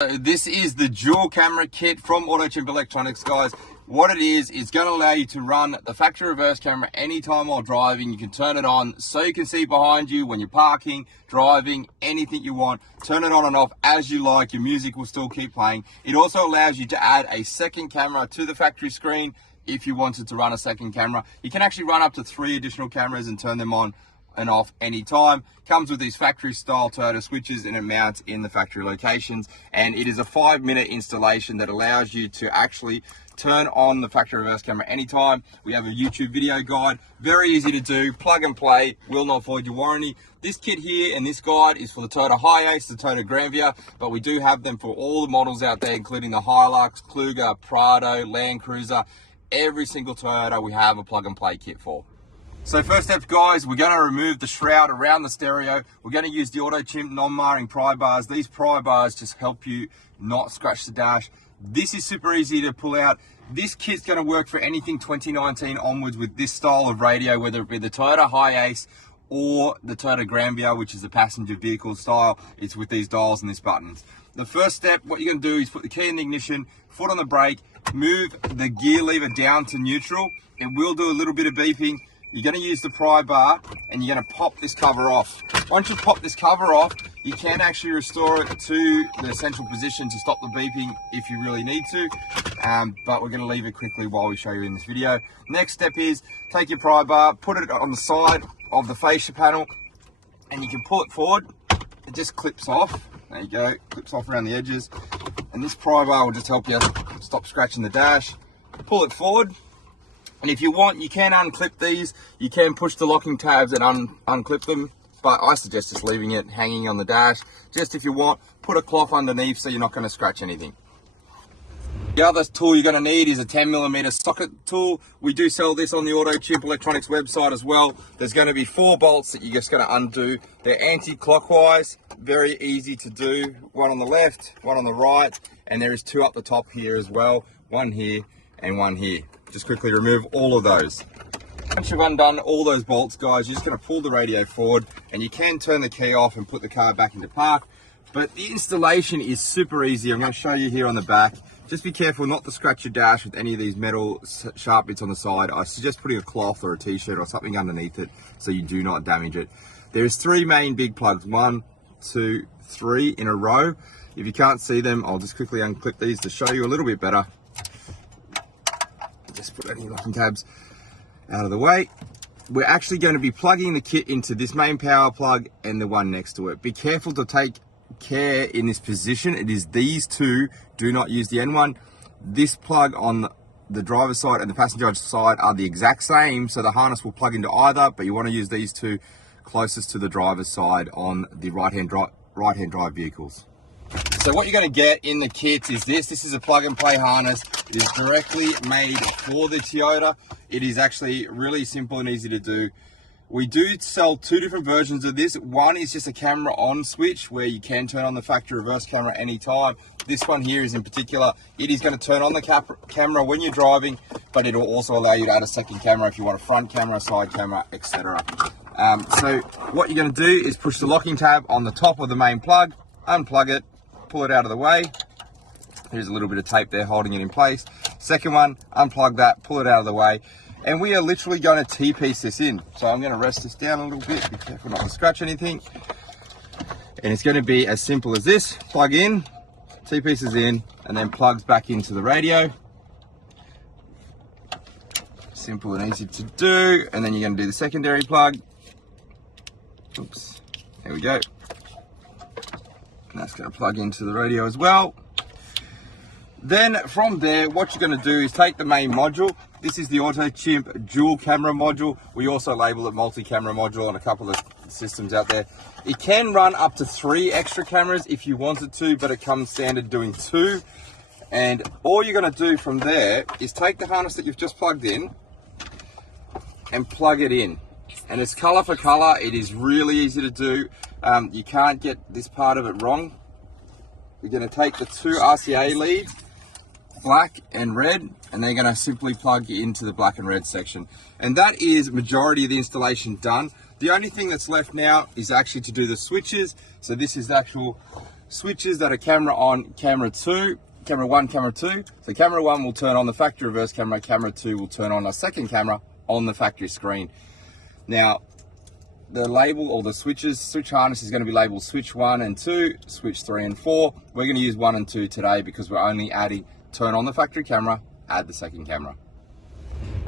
This is the dual camera kit from AutoChimp Electronics, guys. What it is, it's going to allow you to run the factory reverse camera anytime while driving. You can turn it on so you can see behind you when you're parking, driving, anything you want. Turn it on and off as you like. Your music will still keep playing. It also allows you to add a second camera to the factory screen if you wanted to run a second camera. You can actually run up to 3 additional cameras and turn them on and off anytime. Comes with these factory style Toyota switches and it mounts in the factory locations, and it is a 5-minute installation that allows you to actually turn on the factory reverse camera anytime. We have a YouTube video guide, very easy to do, plug and play, will not void your warranty. This kit here and this guide is for the Toyota HiAce, the Toyota Granvia, but we do have them for all the models out there, including the Hilux, Kluger, Prado, Land Cruiser. Every single Toyota we have a plug and play kit for. So first step, guys, we're going to remove the shroud around the stereo. We're going to use the AutoChimp non-marring pry bars. These pry bars just help you not scratch the dash. This is super easy to pull out. This kit's going to work for anything 2019 onwards with this style of radio, whether it be the Toyota HiAce or the Toyota Granvia, which is a passenger vehicle style. It's with these dials and these buttons. The first step, what you're going to do is put the key in the ignition, foot on the brake, move the gear lever down to neutral. It will do a little bit of beeping. You're going to use the pry bar and you're going to pop this cover off. Once you pop this cover off, you can actually restore it to the central position to stop the beeping if you really need to. But we're going to leave it quickly while we show you in this video. Next step is take your pry bar, put it on the side of the fascia panel, and you can pull it forward. It just clips off. There you go, clips off around the edges. And this pry bar will just help you stop scratching the dash. Pull it forward. And if you want, you can unclip these. You can push the locking tabs and unclip them, but I suggest just leaving it hanging on the dash. Just if you want, put a cloth underneath so you're not going to scratch anything. The other tool you're going to need is a 10mm socket tool. We do sell this on the AutoChimp Electronics website as well. There's going to be 4 bolts that you're just going to undo. They're anti-clockwise, very easy to do. One on the left, one on the right, and there is 2 up the top here as well. One here and one here. Just quickly remove all of those. Once you've undone all those bolts, guys, you're just going to pull the radio forward, and you can turn the key off and put the car back into park. But the installation is super easy. I'm going to show you here on the back. Just be careful not to scratch your dash with any of these metal sharp bits on the side. I suggest putting a cloth or a t-shirt or something underneath it so you do not damage it. There's 3 main big plugs, 1, 2, 3 in a row. If you can't see them, I'll just quickly unclip these to show you a little bit better. Just put any locking tabs out of the way. We're actually going to be plugging the kit into this main power plug and the one next to it. Be careful to take care in this position. It is these 2. Do not use the N one. This plug on the driver's side and the passenger side are the exact same, so the harness will plug into either, but you want to use these 2 closest to the driver's side on the right-hand drive vehicles. So what you're going to get in the kit is this. This is a plug and play harness. It is directly made for the Toyota. It is actually really simple and easy to do. We do sell 2 different versions of this. One is just a camera on switch where you can turn on the factory reverse camera anytime. This one here is in particular, it is going to turn on the camera when you're driving, but it will also allow you to add a second camera if you want a front camera, side camera, etc. So what you're going to do is push the locking tab on the top of the main plug, unplug it, pull it out of the way. Here's a little bit of tape there holding it in place. Second one, unplug that, pull it out of the way. And we are literally going to T-piece this in. So I'm going to rest this down a little bit, be careful not to scratch anything. And it's going to be as simple as this. Plug in, T-pieces in, and then plugs back into the radio. Simple and easy to do. And then you're going to do the secondary plug. Oops, there we go. And that's going to plug into the radio as well. Then from there, what you're going to do is take the main module. This is the AutoChimp dual camera module. We also label it multi-camera module on a couple of systems out there. It can run up to 3 extra cameras if you wanted to, but it comes standard doing 2. And all you're going to do from there is take the harness that you've just plugged in and plug it in. And it's color for color. It is really easy to do. You can't get this part of it wrong. We're going to take the 2 RCA leads, black and red, and they're going to simply plug into the black and red section. And that is majority of the installation done. The only thing that's left now is actually to do the switches. So this is the actual switches that are camera on, camera 2, camera 1, camera 2. So camera 1 will turn on the factory reverse camera, camera 2 will turn on a second camera on the factory screen. Now, the label or the switch harness is going to be labeled switch 1 and 2, switch 3 and 4. We're going to use 1 and 2 today because we're only adding turn on the factory camera, add the second camera.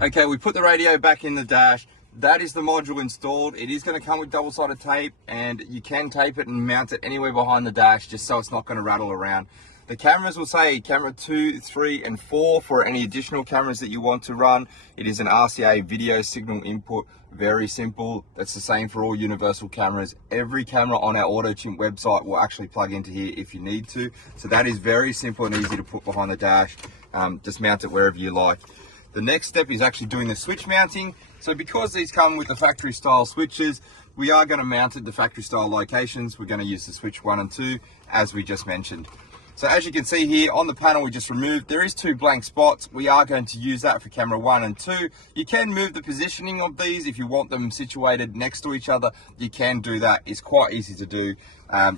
Okay, we put the radio back in the dash. That is the module installed. It is going to come with double-sided tape, and you can tape it and mount it anywhere behind the dash just so it's not going to rattle around. The cameras will say camera 2, 3 and 4 for any additional cameras that you want to run. It is an RCA video signal input, very simple. That's the same for all universal cameras. Every camera on our AutoChimp website will actually plug into here if you need to. So that is very simple and easy to put behind the dash. Just mount it wherever you like. The next step is actually doing the switch mounting. So because these come with the factory style switches, we are going to mount it to factory style locations. We're going to use the switch 1 and 2 as we just mentioned. So as you can see here on the panel we just removed, there is 2 blank spots. We are going to use that for camera 1 and 2. You can move the positioning of these if you want them situated next to each other. You can do that. It's quite easy to do.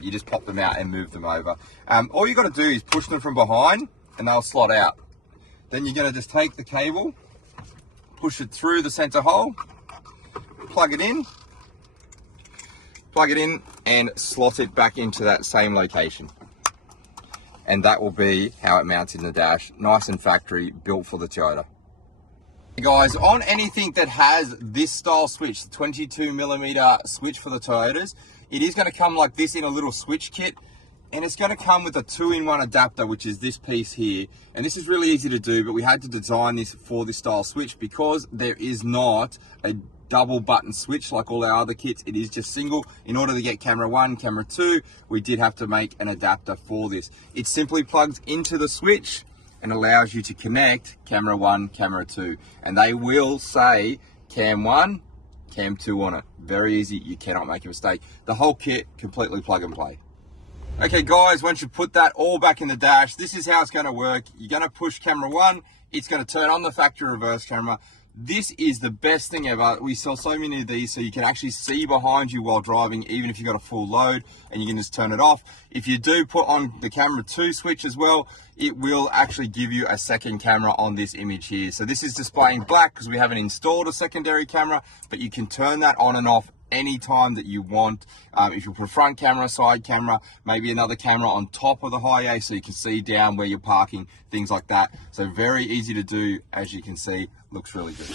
You just pop them out and move them over. All you got to do is push them from behind and they'll slot out. Then you're going to just take the cable, push it through the center hole, plug it in and slot it back into that same location. And that will be how it mounts in the dash. Nice and factory, built for the Toyota. Guys, on anything that has this style switch, the 22mm switch for the Toyotas, it is going to come like this in a little switch kit. And it's going to come with a 2-in-1 adapter, which is this piece here. And this is really easy to do, but we had to design this for this style switch because there is not a double button switch like all our other kits. It is just single. In order to get camera 1, camera 2, we did have to make an adapter for this. It simply plugs into the switch and allows you to connect camera 1, camera 2. And they will say cam 1, cam 2 on it. Very easy. You cannot make a mistake. The whole kit, completely plug and play. Okay guys, once you put that all back in the dash, this is how it's going to work. You're going to push camera 1, it's going to turn on the factory reverse camera. This is the best thing ever. We sell so many of these so you can actually see behind you while driving, even if you've got a full load, and you can just turn it off. If you do put on the camera 2 switch as well, it will actually give you a second camera on this image here. So this is displaying black because we haven't installed a secondary camera, but you can turn that on and off anytime that you want. If you put a front camera, side camera, maybe another camera on top of the HiAce so you can see down where you're parking, things like that. So very easy to do, as you can see, looks really good.